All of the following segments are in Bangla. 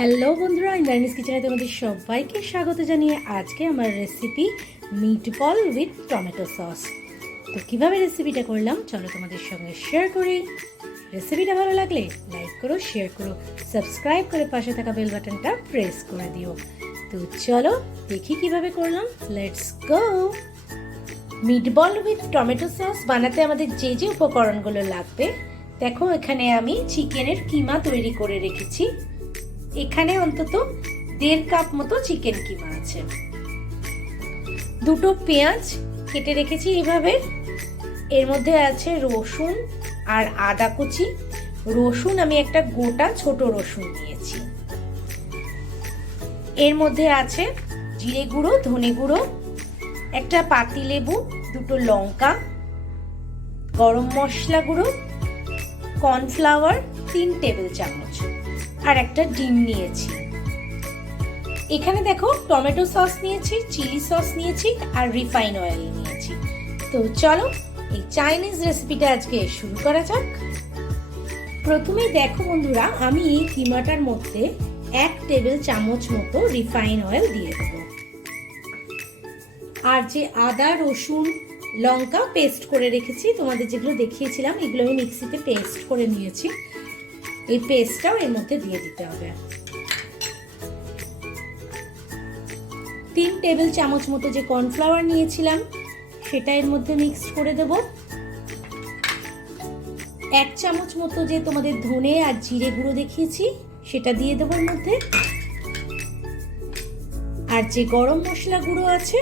হ্যালো বন্ধুরা, ইন্দ্রানিস কিচেনে তোমাদের সবাইকে স্বাগত জানিয়ে আজকে আমার recipe meatball with tomato sauce. তো কীভাবে রেসিপিটা করলাম চলো তোমাদের সঙ্গে শেয়ার করি। রেসিপিটা ভালো লাগলে লাইক করো, শেয়ার করো, সাবস্ক্রাইব করে পাশে থাকা বেল বাটনটা প্রেস করে দিও। তো চলো দেখি কিভাবে করলাম, let's go. Meatball with tomato sauce বানাতে আমাদের যে যে উপকরণগুলো লাগবে দেখো, এখানে আমি চিকেনের কিমা তৈরি করে রেখেছি। এখানে অন্তত 1.5 কাপ মতো চিকেন কিমা আছে। দুটো পেঁয়াজ কেটে রেখেছি এভাবে। এর মধ্যে আছে রসুন আর আদা কুচি। রসুন আমি একটা গোটা ছোট রসুন নিয়েছি। এর মধ্যে আছে জিরে গুঁড়ো, ধনে গুঁড়ো, একটা পাতিলেবু, দুটো লঙ্কা, গরম মশলা গুঁড়ো, কর্নফ্লাওয়ার 3 টেবিল চামচ আর একটা ডিম নিয়েছি। এখানে দেখো টমেটো সস নিয়েছি, চিলি সস নিয়েছি আর রিফাইন অয়েল নিয়েছি। তো চলো এই চাইনিজ রেসিপিটা আজকে শুরু করা যাক। প্রথমেই দেখো বন্ধুরা, আমি এই কিমাটার মধ্যে 1 টেবিল চামচ মতো রিফাইন অয়েল দিয়ে দেবো। আর যে আদা, রসুন, লঙ্কা পেস্ট করে রেখেছি, তোমাদের যেগুলো দেখিয়েছিলাম এগুলো আমি মিক্সিতে পেস্ট করে নিয়েছি। এই পেস্টটাও এর মধ্যে দিয়ে দিতে হবে। 3 টেবিল চামচ মতো যে কর্নফ্লাওয়ার নিয়েছিলাম সেটা এর মধ্যে মিক্স করে দেব। 1 চামচ মতো যে তোমাদের ধনে আর জিরে গুঁড়ো দেখিয়েছি সেটা দিয়ে দেবো এর মধ্যে। আর যে গরম মশলা গুঁড়ো আছে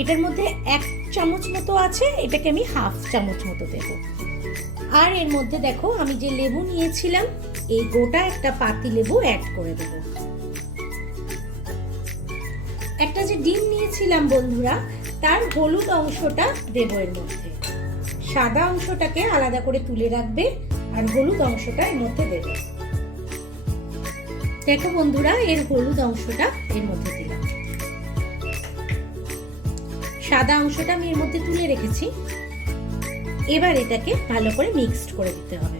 এটার মধ্যে 1 চামচ মতো আছে, এটাকে আমি 1/2 চামচ মতো দেবো। আর এর মধ্যে দেখো আমি যে লেবু নিয়েছিলাম এই গোটা একটা পাতি লেবু অ্যাড করে দেব। একটা যে ডিম নিয়েছিলাম বন্ধুরা, তার হলুদ অংশটা দেব এর মধ্যে। সাদা অংশটাকে আলাদা করে তুলে রাখবে আর হলুদ অংশটা এর মধ্যে দেবে। দেখো বন্ধুরা, এর হলুদ অংশটা এর মধ্যে দিলাম। সাদা অংশটা আমি এর মধ্যে তুলে রেখেছি। এবার এটাকে ভালো করে মিক্সড করে দিতে হবে।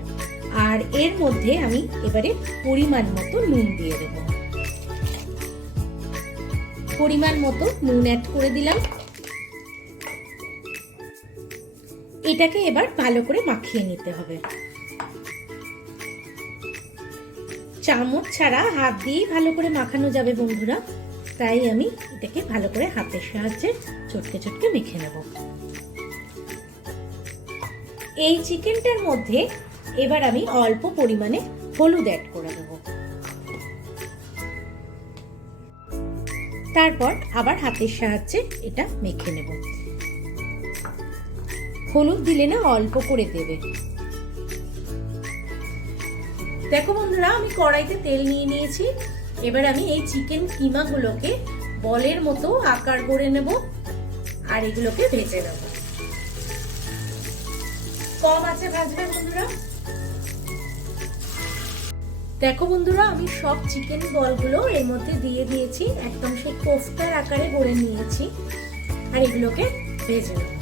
আর এর মধ্যে আমি এবারে পরিমাণ মতো নুন দিয়ে দেব। পরিমাণ মতো নুন অ্যাড করে দিলাম। এটাকে এবার ভালো করে মাখিয়ে নিতে হবে। চামচ ছাড়া হাত দিয়েই ভালো করে মাখানো যাবে বন্ধুরা, তাই আমি এটাকে ভালো করে হাতের সাহায্যে চটকে চটকে মেখে নেব। এই চিকেনটার মধ্যে এবার আমি অল্প পরিমাণে হলুদ অ্যাড করে দেব। তারপর আবার হাতের সাহায্যে এটা মেখে নেব। হলুদ দিলে না অল্প করে দেবে। দেখো বন্ধুরা, আমি কড়াইতে তেল নিয়ে নিয়েছি। এবার আমি এই চিকেন কিমাগুলোকে বলের মতো আকার করে নেব আর এগুলোকে ভেজে নেব। কম আছে ভাজবে বন্ধুরা। দেখো বন্ধুরা, আমি সব চিকেন বলগুলো এর মধ্যে দিয়ে দিয়েছি, একদম সেই কোফতার আকারে গড়ে নিয়েছি আর এগুলোকে ভেজে নেব।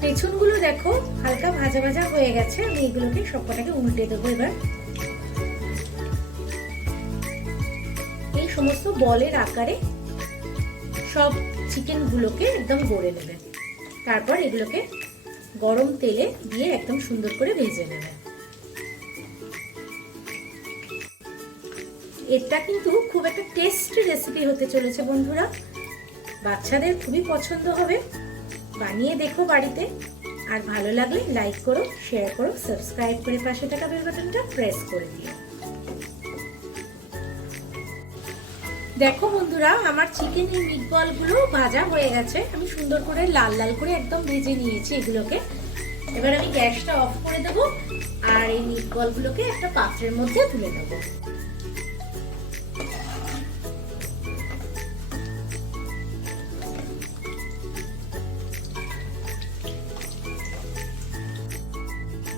পেছনগুলো দেখো হালকা ভাজা ভাজা হয়ে গেছে। আমি এগুলোকে সবকটাকে উল্টে দেবো। এবার এই সমস্ত বলের আকারে সব চিকেনগুলোকে একদম গড়ে নেবে। তারপর এগুলোকে গরম তেলে দিয়ে একদম সুন্দর করে ভেজে নেবে। এটা কিন্তু খুব একটা টেস্টি রেসিপি হতে চলেছে বন্ধুরা। বাচ্চাদের খুবই পছন্দ হবে। বানিয়ে দেখো বাড়িতে। আর ভালো লাগলে লাইক করো, শেয়ার করো, সাবস্ক্রাইব করে পাশে থাকা বেল বাটনটা প্রেস করে দিও। দেখো বন্ধুরা, আমার চিকেনের মিটবলগুলো ভাজা হয়ে গেছে। আমি সুন্দর করে লাল লাল করে একদম ভেজে নিয়েছি এগুলোকে। এবার আমি গ্যাসটা অফ করে দেব আর এই মিটবলগুলোকে একটা পাত্রের মধ্যে তুলে দেব।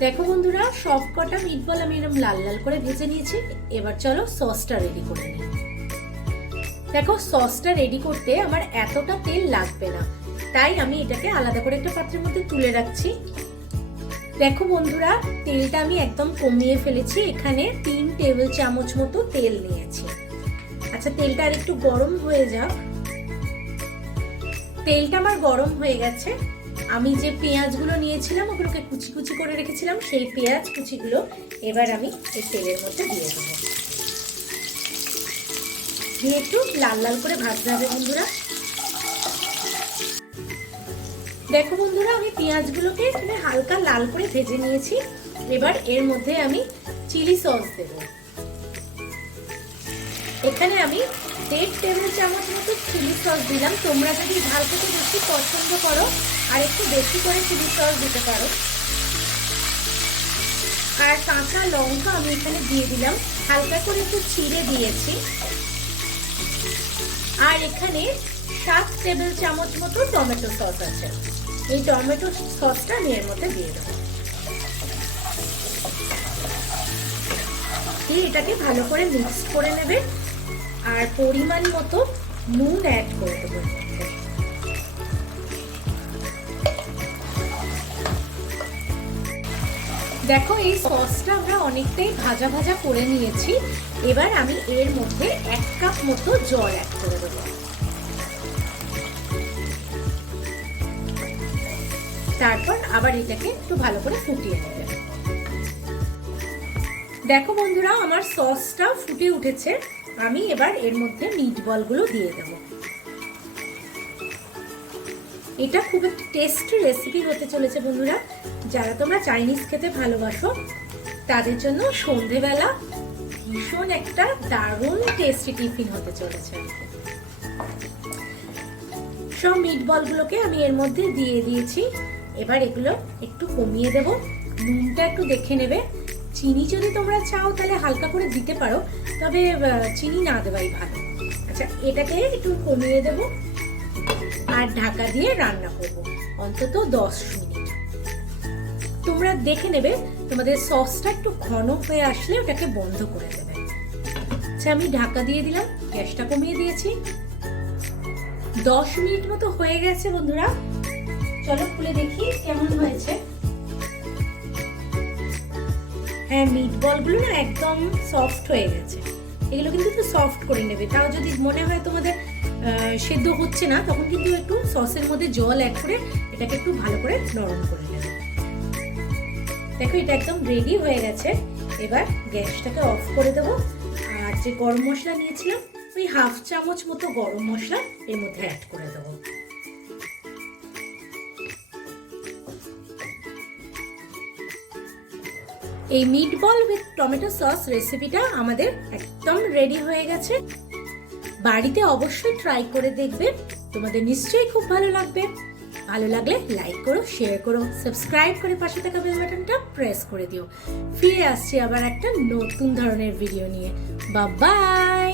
দেখো বন্ধুরা, সব কটা মিটবল আমি এরকম লাল লাল করে ভেজে নিয়েছি। এবার চলো সসটা রেডি করে নিই। দেখো সসটা রেডি করতে আমার এতটা তেল লাগবে না, তাই আমি এটাকে আলাদা করে একটা পাত্রের মধ্যে তুলে রাখছি। দেখো বন্ধুরা, তেলটা আমি একদম কমিয়ে ফেলেছি। এখানে 3 টেবিল চামচ মতো তেল নিয়েছি। আচ্ছা, তেলটা আর একটু গরম হয়ে যাক। তেলটা আমার গরম হয়ে গেছে। আমি যে পেঁয়াজগুলো নিয়েছিলাম, ওগুলোকে কুচি কুচি করে রেখেছিলাম, সেই পেঁয়াজ কুচিগুলো এবার আমি এই তেলের মধ্যে দিয়ে দেবো। দিয়ে একটু লাল লাল করে ভাজতে হবে বন্ধুরা। দেখো বন্ধুরা, আমি পেঁয়াজগুলোকে এখানে হালকা লাল করে ভেজে নিয়েছি। এবার এর মধ্যে আমি চিলি সস দেব। এখানে আমি 1.5 টেবিল চামচ মতো চিলি সস দিলাম। তোমরা যদি ঝাল খেতে বেশি পছন্দ করো আর একটু বেশি করে চিলি সস দিতে পারো। আর কাঁচা লঙ্কা আমি এখানে দিয়ে দিলাম, হালকা করে একটু চিড়ে দিয়েছি। আর এখানে 7 টেবিল চামচ মতো টমেটো সস আছে। এই টমেটো সসটা আমি এর মধ্যে দিয়ে দেবো। দিয়ে এটাকে ভালো করে মিক্স করে নেবে। আর পরিমাণ মতো নুন অ্যাড করে দেবো। দেখো, এই সসটা আমরা অনেকটাই ভাজা ভাজা করে নিয়েছি। এবার আমি এর মধ্যে 1 কাপ মতো জল অ্যাড করে দেবো। তারপর আবার এটাকে একটু ভালো করে ফুটিয়ে নেবে। দেখো বন্ধুরা, আমার সসটা ফুটে উঠেছে। আমি এবার এর মধ্যে মিটবলগুলো দিয়ে দেব। এটা খুব একটা টেস্টি রেসিপি হতে চলেছে বন্ধুরা। যারা তোমরা চাইনিজ খেতে ভালোবাসো তাদের জন্য সন্ধেবেলা ভীষণ একটা দারুণ টেস্টি টিফিন হতে চলেছে। সব মিটবলগুলোকে আমি এর মধ্যে দিয়ে দিয়েছি। এবার এগুলো একটু কমিয়ে দেব। নুনটা একটু দেখে নেবে। চিনি যদি তোমরা চাও তাহলে হালকা করে দিতে পারো, তবে চিনি না দেওয়াই ভালো। আচ্ছা, এটাকে একটু কমিয়ে দেব আর ঢাকা দিয়ে রান্না করব অন্তত 10 মিনিট। তোমরা দেখে নেবে, তোমাদের সসটা একটু ঘন হয়ে আসলে ওটাকে বন্ধ করে দেবে। আচ্ছা, আমি ঢাকা দিয়ে দিলাম, গ্যাসটা কমিয়ে দিয়েছি। 10 মিনিট মতো হয়ে গেছে বন্ধুরা। চলো খুলে দেখি কেমন হয়েছে। হ্যাঁ, মিটবলগুলো না একদম সফট হয়ে গেছে। এগুলো কিন্তু একটু সফট করে নেবে। তাও যদি মনে হয় তোমাদের সেদ্ধ হচ্ছে না, তখন কিন্তু একটু সসের মধ্যে জল অ্যাড করে এটাকে একটু ভালো করে নরম করে নেবে। দেখো, এটা একদম রেডি হয়ে গেছে। এবার গ্যাসটাকে অফ করে দেবো। আর যে গরম মশলা নিয়েছিলাম, ওই 1/2 চামচ মতো গরম মশলা এর মধ্যে অ্যাড করে দেবো। এই মিটবল উইথ টমেটো সস রেসিপিটা আমাদের একদম রেডি হয়ে গেছে। বাড়িতে অবশ্যই ট্রাই করে দেখবে, তোমাদের নিশ্চয়ই খুব ভালো লাগবে। ভালো লাগলে লাইক করো, শেয়ার করো, সাবস্ক্রাইব করে পাশে থাকা বেল বাটনটা প্রেস করে দিও। ফিরে আসছি আবার একটা নতুন ধরনের ভিডিও নিয়ে। Bye bye.